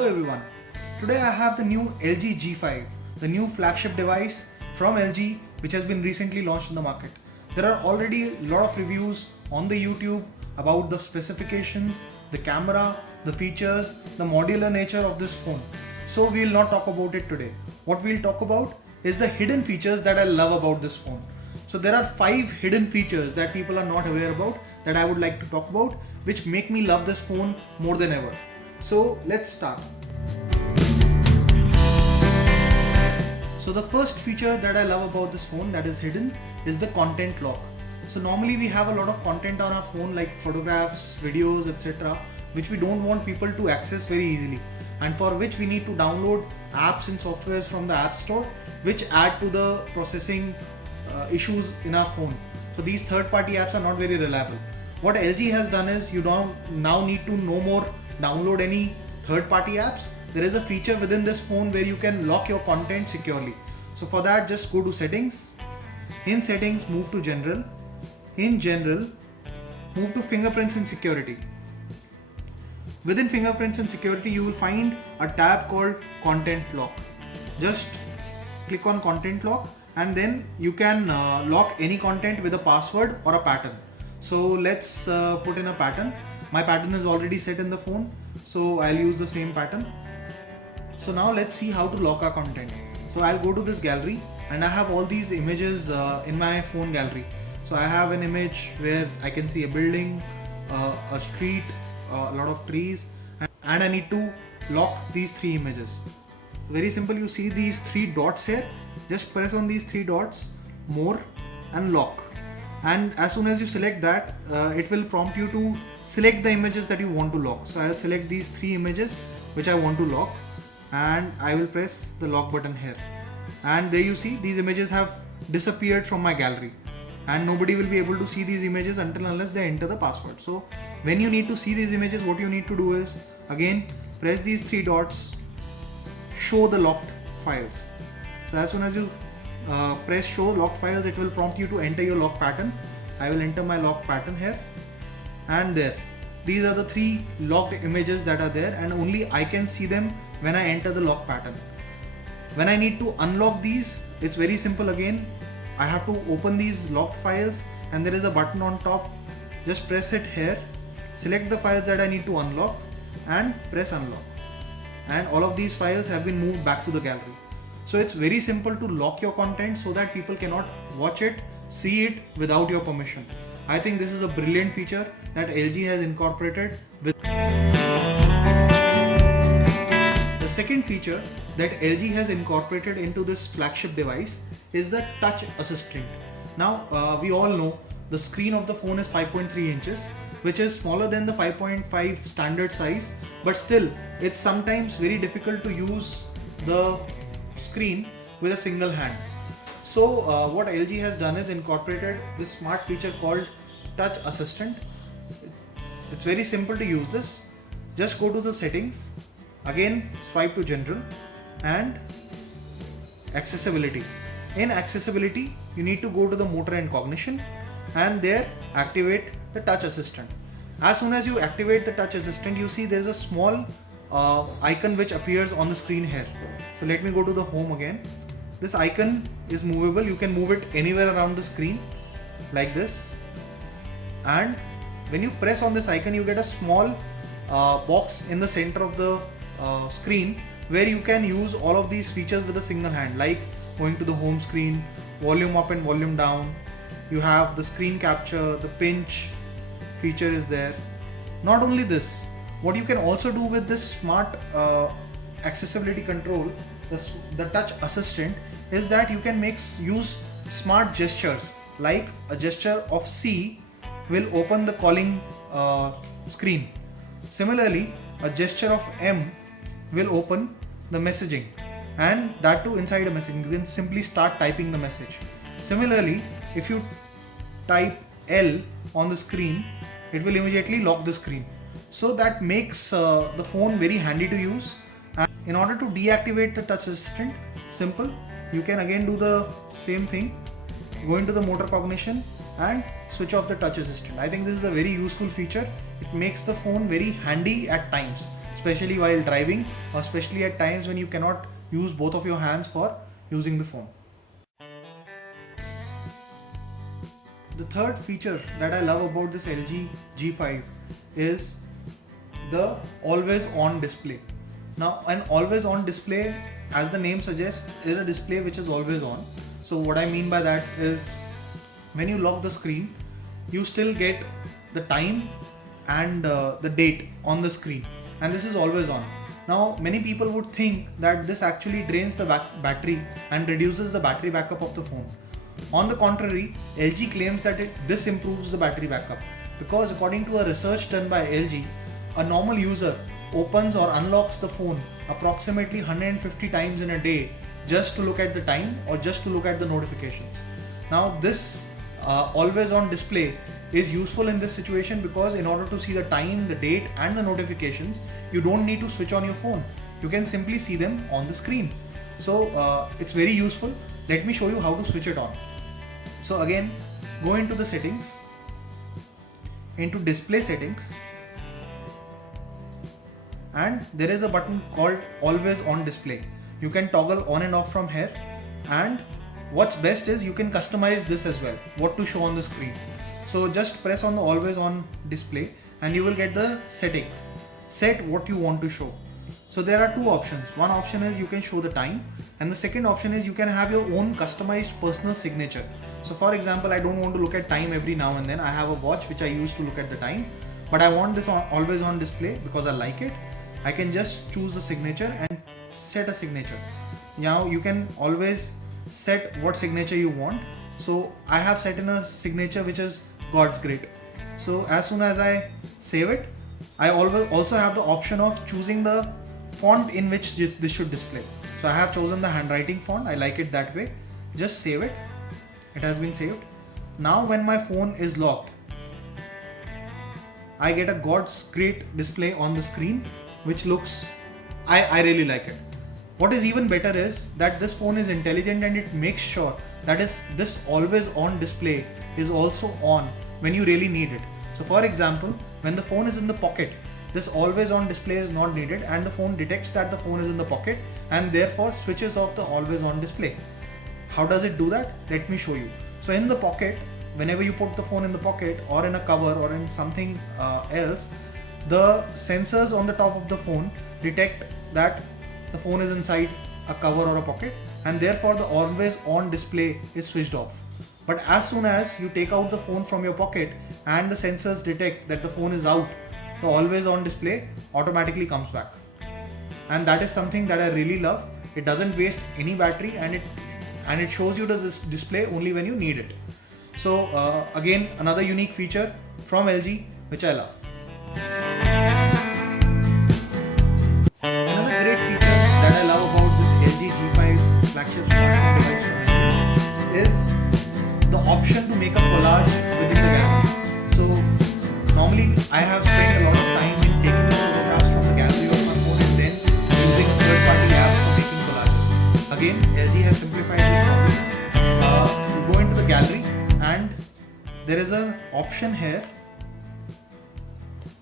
Hello everyone. Today I have the new LG G5, the new flagship device from LG which has been recently launched in the market. There are already a lot of reviews on the YouTube about the specifications, the camera, the features, the modular nature of this phone. So we will not talk about it today. What we will talk about is the hidden features that I love about this phone. So there are 5 hidden features that people are not aware about that I would like to talk about, which make me love this phone more than ever. So let's start. So the first feature that I love about this phone that is hidden is the content lock. So normally we have a lot of content on our phone like photographs, videos, etc., which we don't want people to access very easily, and for which we need to download apps and softwares from the App Store which add to the processing issues in our phone. So these third-party apps are not very reliable. What LG has done is you don't now need to no more download any third-party apps. There is a feature within this phone where you can lock your content securely. So for that, just go to settings. In settings, move to general. In general, move to fingerprints and security. Within fingerprints and security, you will find a tab called content lock. Just click on content lock and then you can lock any content with a password or a pattern. So let's put in a pattern. My pattern is already set in the phone, so I'll use the same pattern. So now let's see how to lock our content. So I'll go to this gallery and I have all these images in my phone gallery. So I have an image where I can see a building, a street, a lot of trees, and I need to lock these 3 images. Very simple, you see these 3 dots here. Just press on these 3 dots, more, and lock. And as soon as you select that, it will prompt you to select the images that you want to lock. So I'll select these 3 images which I want to lock, and I will press the lock button here. And there you see these images have disappeared from my gallery, and nobody will be able to see these images unless they enter the password. So when you need to see these images, what you need to do is again press these 3 dots, show the locked files. So as soon as you press show locked files, it will prompt you to enter your lock pattern. I will enter my lock pattern here, and there. These are the 3 locked images that are there, and only I can see them when I enter the lock pattern. When I need to unlock these, it's very simple again. I have to open these locked files and there is a button on top. Just press it here, select the files that I need to unlock and press unlock. And all of these files have been moved back to the gallery. So it's very simple to lock your content so that people cannot watch it, see it without your permission. I think this is a brilliant feature that LG has incorporated with. The second feature that LG has incorporated into this flagship device is the touch assistant. Now we all know the screen of the phone is 5.3 inches, which is smaller than the 5.5 standard size, but still it's sometimes very difficult to use the screen with a single hand. So what LG has done is incorporated this smart feature called touch assistant. It's very simple to use this. Just go to the settings, again swipe to general and accessibility. In accessibility, you need to go to the motor and cognition and there activate the touch assistant. As soon as you activate the touch assistant, you see there is a small icon which appears on the screen here. So let me go to the home again. This icon is movable. You can move it anywhere around the screen like this, and when you press on this icon, you get a small box in the center of the screen where you can use all of these features with a single hand, like going to the home screen, volume up and volume down. You have the screen capture, the pinch feature is there. Not only this, what you can also do with this smart accessibility control, the touch assistant, is that you can use smart gestures, like a gesture of C will open the calling screen. Similarly, a gesture of M will open the messaging, and that too inside a message. You can simply start typing the message. Similarly, if you type L on the screen, it will immediately lock the screen. So that makes the phone very handy to use. And in order to deactivate the touch assistant, simple, you can again do the same thing, go into the motor cognition and switch off the touch assistant. I think this is a very useful feature. It makes the phone very handy at times. especially while driving or especially at times when you cannot use both of your hands for using the phone. The third feature that I love about this LG G5 is the always on display. Now an always on display, as the name suggests, is a display which is always on. So what I mean by that is when you lock the screen, you still get the time and the date on the screen, and this is always on. Now many people would think that this actually drains the battery and reduces the battery backup of the phone. On the contrary, LG claims that this improves the battery backup, because according to a research done by LG, a normal user opens or unlocks the phone approximately 150 times in a day just to look at the time or just to look at the notifications. Now this always on display is useful in this situation because in order to see the time, the date and the notifications, you don't need to switch on your phone. You can simply see them on the screen. So it's very useful. Let me show you how to switch it on. So again, go into the settings, into display settings, and there is a button called always on display. You can toggle on and off from here, and what's best is you can customize this as well, what to show on the screen. So just press on the always on display and you will get the settings. Set what you want to show. So there are two options. One option is you can show the time, and the second option is you can have your own customized personal signature. So for example, I don't want to look at time every now and then. I have a watch which I use to look at the time, but I want this always on display because I like it. I can just choose the signature and set a signature. Now you can always set what signature you want. So I have set in a signature which is God's great. So as soon as I save it, I always also have the option of choosing the font in which this should display. So I have chosen the handwriting font. I like it that way. Just save it. It has been saved. Now when my phone is locked, I get a God's great display on the screen, which looks, I really like it. What is even better is that this phone is intelligent and it makes sure that this always on display is also on when you really need it. So for example, when the phone is in the pocket, this always on display is not needed and the phone detects that the phone is in the pocket and therefore switches off the always on display. How does it do that? Let me show you. So in the pocket, whenever you put the phone in the pocket or in a cover or in something else, the sensors on the top of the phone detect that the phone is inside a cover or a pocket, and therefore the always on display is switched off. But as soon as you take out the phone from your pocket and the sensors detect that the phone is out, the always on display automatically comes back. And that is something that I really love. It doesn't waste any battery and it shows you the display only when you need it. So again, another unique feature from LG which I love. Another great feature that I love about this LG G5 flagship smartphone device from LG is the option to make a collage within the gallery. So normally I have spent a lot of time in taking photographs from the gallery of my phone and then using a third-party app for making collages. Again, LG has simplified this problem. You go into the gallery and there is an option here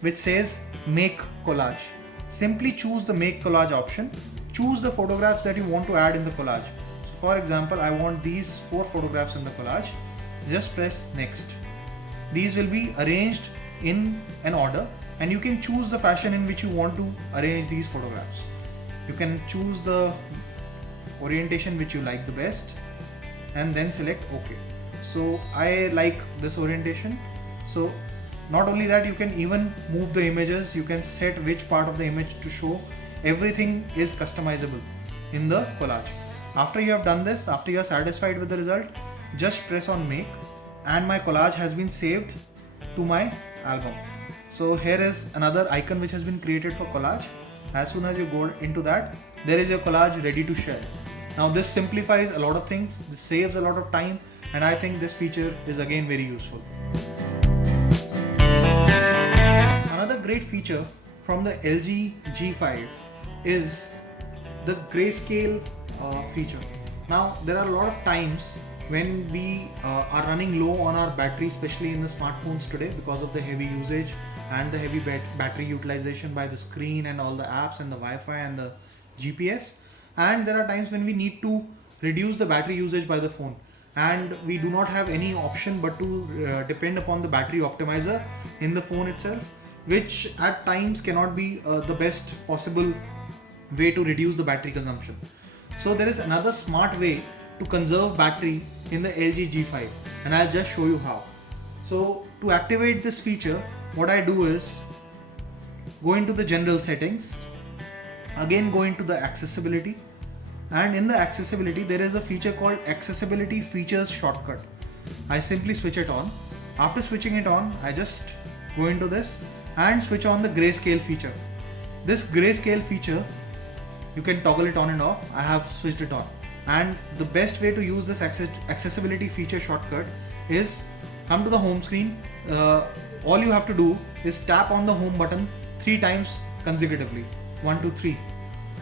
which says make collage. Simply choose the make collage option. Choose the photographs that you want to add in the collage. So for example, I want these 4 photographs in the collage. Just press next. These will be arranged in an order and you can choose the fashion in which you want to arrange these photographs. You can choose the orientation which you like the best and then select OK. So I like this orientation. So not only that, you can even move the images, you can set which part of the image to show. Everything is customizable in the collage. After you have done this, after you are satisfied with the result, just press on make and my collage has been saved to my album. So here is another icon which has been created for collage. As soon as you go into that, there is your collage ready to share. Now this simplifies a lot of things, this saves a lot of time, and I think this feature is again very useful. Another great feature from the LG G5 is the Grayscale feature. Now there are a lot of times when we are running low on our battery, especially in the smartphones today because of the heavy usage and the heavy battery utilization by the screen and all the apps and the Wi-Fi and the GPS. And there are times when we need to reduce the battery usage by the phone, and we do not have any option but to depend upon the battery optimizer in the phone itself, which at times cannot be the best possible way to reduce the battery consumption. So there is another smart way to conserve battery in the LG G5, and I'll just show you how. So to activate this feature, what I do is go into the general settings, again go into the accessibility, and in the accessibility there is a feature called accessibility features shortcut. I simply switch it on. After switching it on, I just go into this and switch on the grayscale feature. This grayscale feature, you can toggle it on and off. I have switched it on. And the best way to use this accessibility feature shortcut is come to the home screen. All you have to do is tap on the home button 3 times consecutively, 1, 2, 3,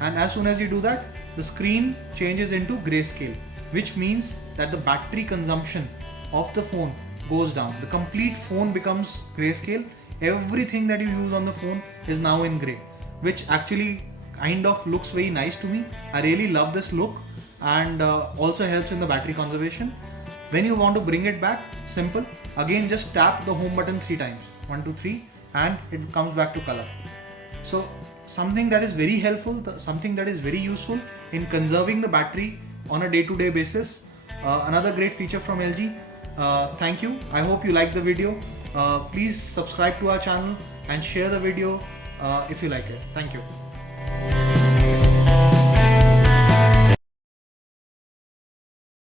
and as soon as you do that, the screen changes into grayscale, which means that the battery consumption of the phone goes down. The complete phone becomes grayscale. Everything that you use on the phone is now in gray, which actually kind of looks very nice to me. I really love this look, and also helps in the battery conservation. When you want to bring it back, simple, again just tap the home button 3 times, 1, 2, 3, and it comes back to color. So something that is very helpful, something that is very useful in conserving the battery on a day-to-day basis. Another great feature from LG. Thank you. I hope you liked the video. Please subscribe to our channel and share the video if you like it. Thank you.